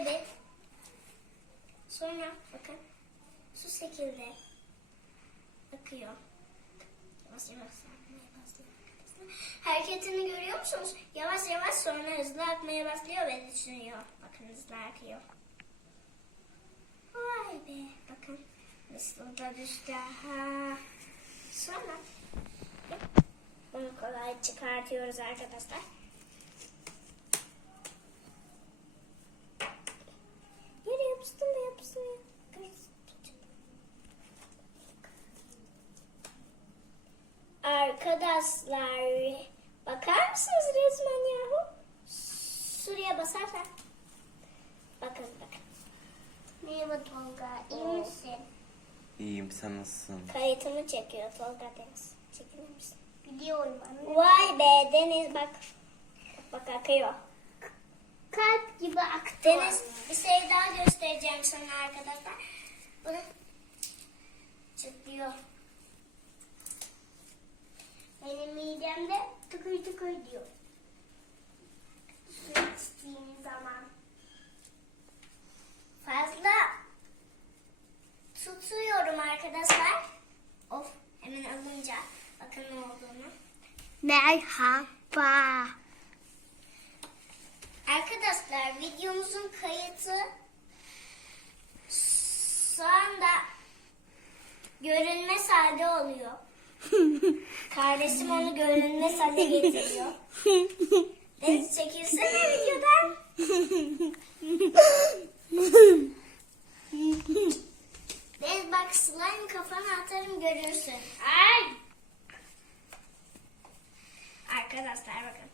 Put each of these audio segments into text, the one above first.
bir. Sonra bakın şu şekilde akıyor. Yavaş yavaş akmaya başlıyor. Hareketini görüyor musunuz? Yavaş yavaş sonra hızlı akmaya başlıyor ve düşünüyor. Bakın hızlı akıyor. Vay be. Bakın nasıl da düştü. Ha. Sonra bunu kolay çıkartıyoruz arkadaşlar. Yere yapıştım da yapışmıyor. Arkadaşlar bakar mısınız resmen yahu? Şuraya basarsan. Bakın bakın. Merhaba Tolga. iyi misin? İyiyim sen nasılsın? Kayıtımı çekiyor Tolga Deniz. Çekilir misin? Biliyorum anne. Vay be Deniz bak. Bak akıyor. Kalp gibi aktı. Deniz bir şey daha göstereceğim sana arkadaşlar. Bunu çıtlıyor. Benim midemde tıkır tıkır diyor. Su içtiğim zaman. Fazla tutuyorum arkadaşlar. Of hemen alınca bakın ne olduğunu. Merhaba. Arkadaşlar videomuzun kayıtı şu anda görünmez halde oluyor. Kardeşim onu görünmez hale getiriyor. Deniz çekilsene videodan. Deniz bak slime kafana atarım görürsün. Ay! Arkadaşlar bakın.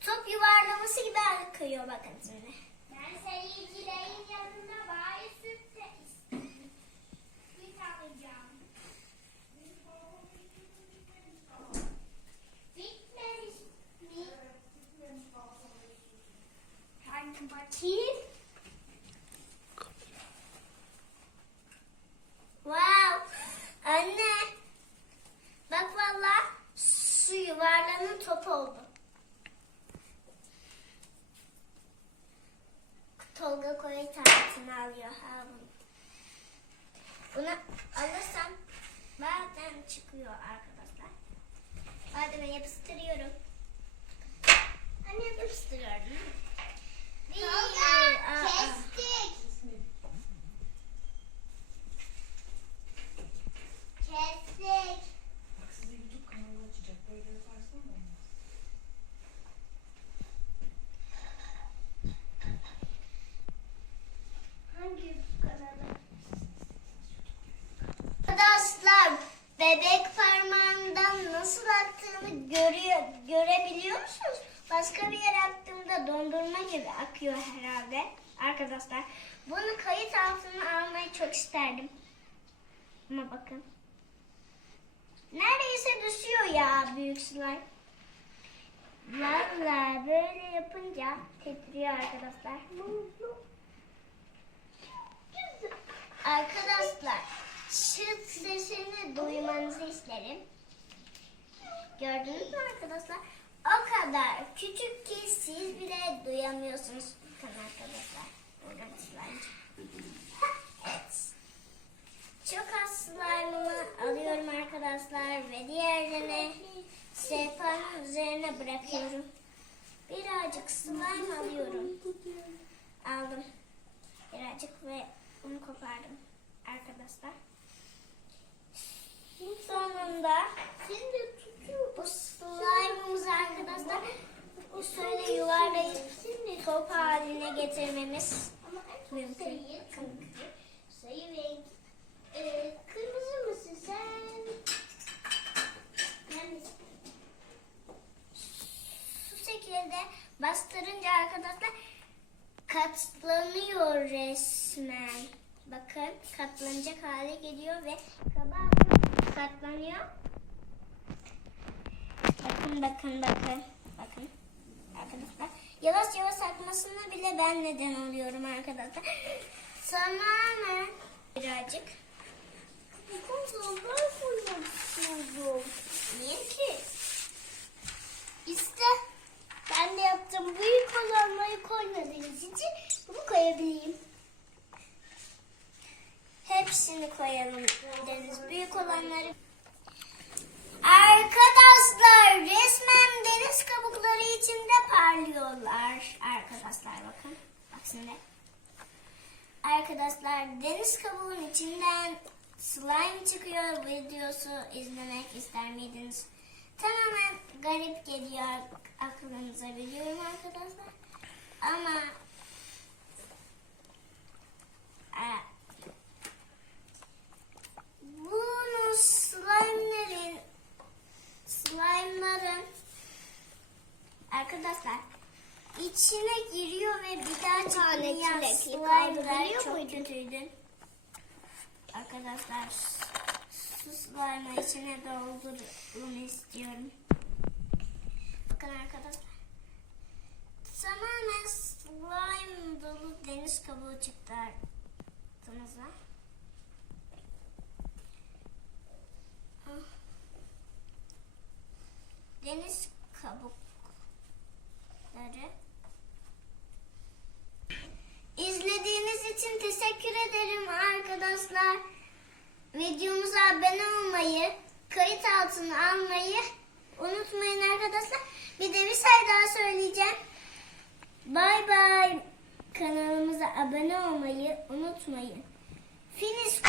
Top yuvarlaması gibi akıyor bakın şimdi. Bakayım. Wow! Anne! Bak valla su yuvarlanın top oldu. Tolga koyu tanesini alıyor. Ha bunu. Bunu alırsam bazen çıkıyor arkadaşlar. Bazen yapıştırıyorum. Anne yapıştırıyorum. Attığını görüyor, görebiliyor musunuz? Başka bir yere attığımda dondurma gibi akıyor herhalde. Arkadaşlar bunu kayıt altına almayı çok isterdim. Ama bakın. Neredeyse düşüyor ya büyük slime. Valla böyle yapınca titriyor arkadaşlar. Arkadaşlar şıt sesini duymanızı isterim. Gördünüz mü arkadaşlar? O kadar küçük ki siz bile duyamıyorsunuz. Bakın arkadaşlar. Çok az slime'ımı alıyorum arkadaşlar ve diğerlerini sehpanın üzerine bırakıyorum. Birazcık slime alıyorum. Aldım. Birazcık ve bunu kopardım arkadaşlar. Sonunda Şimdi. Bu slime'ımızı arkadaşlar şöyle yuvarlayıp top haline getirmemiz mümkün. sayı renk. Ee, kırmızı mısın sen? Şu şekilde bastırınca arkadaşlar katlanıyor resmen. Bakın katlanacak hale geliyor ve kabağı katlanıyor. Bakın bakın bakın. Arkadaşlar. Yavaş yavaş akmasına bile ben neden oluyorum arkadaşlar. Tamamen birazcık. Niye ki? İşte ben de yaptım. Büyük olanları koymadığınız için bunu koyabileyim. Hepsini koyalım Deniz. Büyük olanları. Arkadaşlar resmen deniz kabukları içinde parlıyorlar. Arkadaşlar bakın. Bak şimdi. Arkadaşlar deniz kabuğun içinden slime çıkıyor videosu izlemek ister miydiniz? Tamamen garip geliyor aklınıza biliyorum arkadaşlar. Ama e, bunu slime'lerin slime'ların arkadaşlar içine giriyor ve bir daha çıkmayan slime'lar çok kötüydü. Arkadaşlar su slime'ı içine doldurun istiyorum. Bakın arkadaşlar. Tamamen slime dolu deniz kabuğu çıktı aklınıza. Deniz kabukları. Arkadaşlar. Videomuza abone olmayı, kayıt altına almayı unutmayın arkadaşlar. Bir de bir şey daha söyleyeceğim. Bay bay. Kanalımıza abone olmayı unutmayın. Finish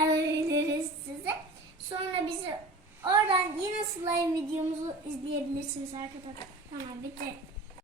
alabiliriz size. Sonra bizi oradan yine slime videomuzu izleyebilirsiniz arkadaşlar. Tamam bitti.